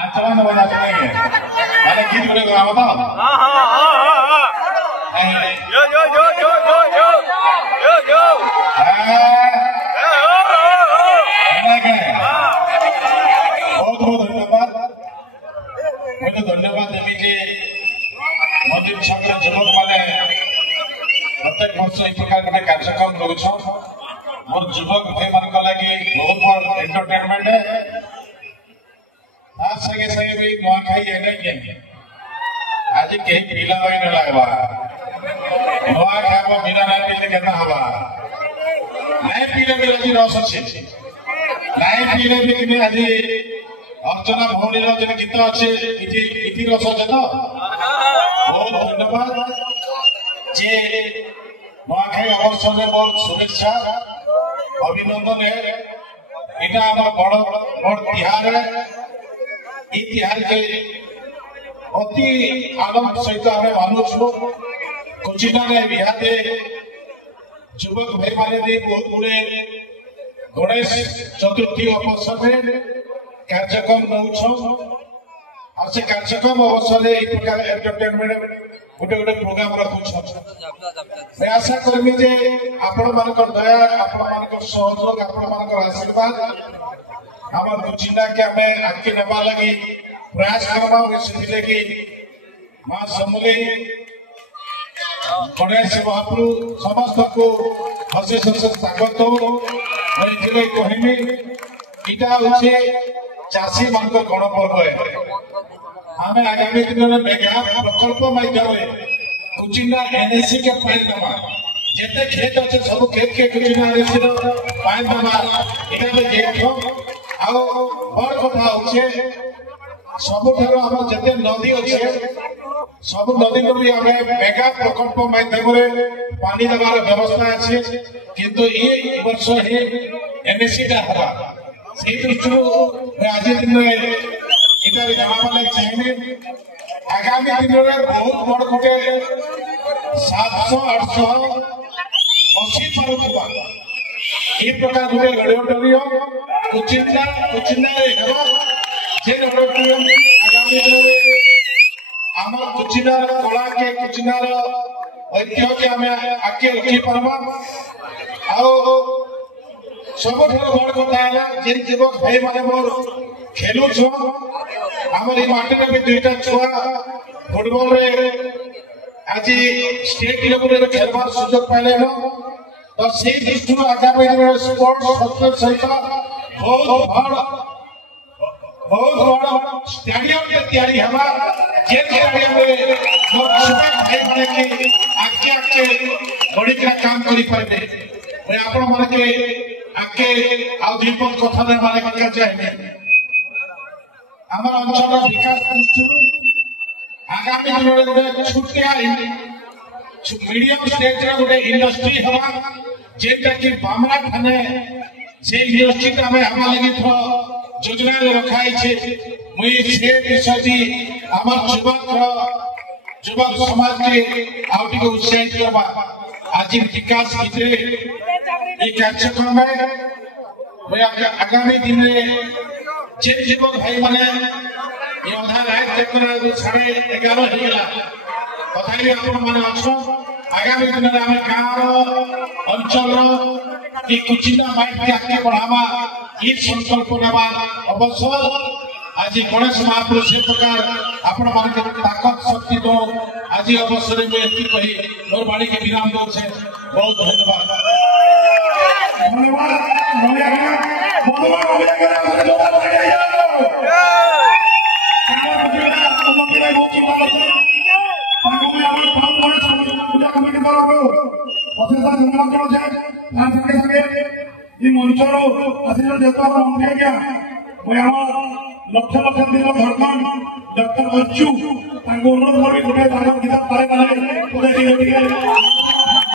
नाचवान बजा सुनेंगे अरे गीत गुने को बताओ यो यो यो यो यो यो यो यो बहुत बहुत धन्यवाद मुझे धन्यवाद देवी कि मंदिर छात्र युवक मैंने प्रत्येक वर्ष एक प्रकार गोटे कार्यक्रम रोच मोर युवक भाई मान लगे बहुत बड़ एंटरटेनमेंट है संगे संगे भी नुआखाई है आज कहीं पीला भाई न लगवा नुआ खावा बिना ना पीले केना हवा नहीं पीले भी आज रस अच्छे नहीं पीले भी कि आज अर्चना भौणी जन गीत अच्छे इति रस अच्छे तो बहुत धन्यवाद जे नुआखाई अवसर में बहुत शुभेच्छा अभिनंदन है इटा आम बड़ बड़ तिहार है इतिहास के अति आनंद सहित आम मानुछु कोचिना बिहाते युवक भाई माने बहुत गुड़े गणेश चतुर्थी अवसर में कार्यक्रम नौ से कार्यक्रम अवसर में प्रकार एंटरटेनमेंट गोटे गोटे प्रोग्राम रखुछ मैं आशा करमी जे आपण मानकर दया आपण मानकर सहयोग आपण मानकर आशीर्वाद आम कोचिना के आम आगे नवा लगी प्रयास करवा कि माँ समले गणेश महाप्रभु समस्त को हसे हसे स्वागत कहमी इटा हूँ चाषी मान गणपर्व है आम आगामी दिन में मेगा प्रकल्प माध्यम कोचिना एनएससी के पानी दमा जिते खेत अच्छे सब खेत के कोचिना एनएससी पानी दमा यहाँ देख बड़ कथा हूँ सबुठार आम जिते नदी अच्छे सब नदी को भी आम मेगा प्रकल्प माध्यम पानी देवार व्यवस्था अच्छे किंतु ये वर्ष ही एनएससी हवा से दृष्टि आज दिन में इधर जाना चाहिए आगामी दिन में बहुत बड़ गोटे 700-880 पारुवा ये प्रकार गोटे ऑडिटोरियम कोचिना आगामी दिन आम कोचिना कला के कोचिनार ऐतिह्य के आम आगे रखी पार्मा सब बड़ कथा जे युवक भाई माने मोर खेलुछ आमर माटी में दुईटा छुआ फुटबॉल आज स्टेट लेवल खेलवार सुजोग पाइले तो से दृष्टि आगामी दिन स्पोर्ट्स सहित बहुत बड़ स्टेडियम तैयारी हवा जे स्टेडियम आगे आगे बड़ी काम करें आपण मन के आगे आउपद कथा माने चाहिए आम अंचल विकास दृष्टि आगामी दिन में गोटे छुटिया मीडियम स्टेज गोटे इंडस्ट्री हवा जेटा कि बामरा थाने से इंडस्ट्री आम हवा लगी योजना रखाई मुई से विषय आम युवक समाज के आउट उत्साहित करवा आज विकास ये कार्यक्रम है आगामी दिन में जे युवक भाई माने अधा रात तक 11:30 होगा तथापि आपण मैंने आगामी दिन में आम गाँव अंचल कि कोचिना माइंड के आगे बढ़ावा ये संकल्प नेवा अवश्य आज गणेश महाप्रभु से प्रकार आपण मान ताकत शक्ति दो आज अवसर में एति कही मोर बाड़ी के विराम दो बहुत धन्यवाद मंचर लक्ष लक्ष दिन धर्मान डॉक्टर अच्छू अनुरोध कर गोटे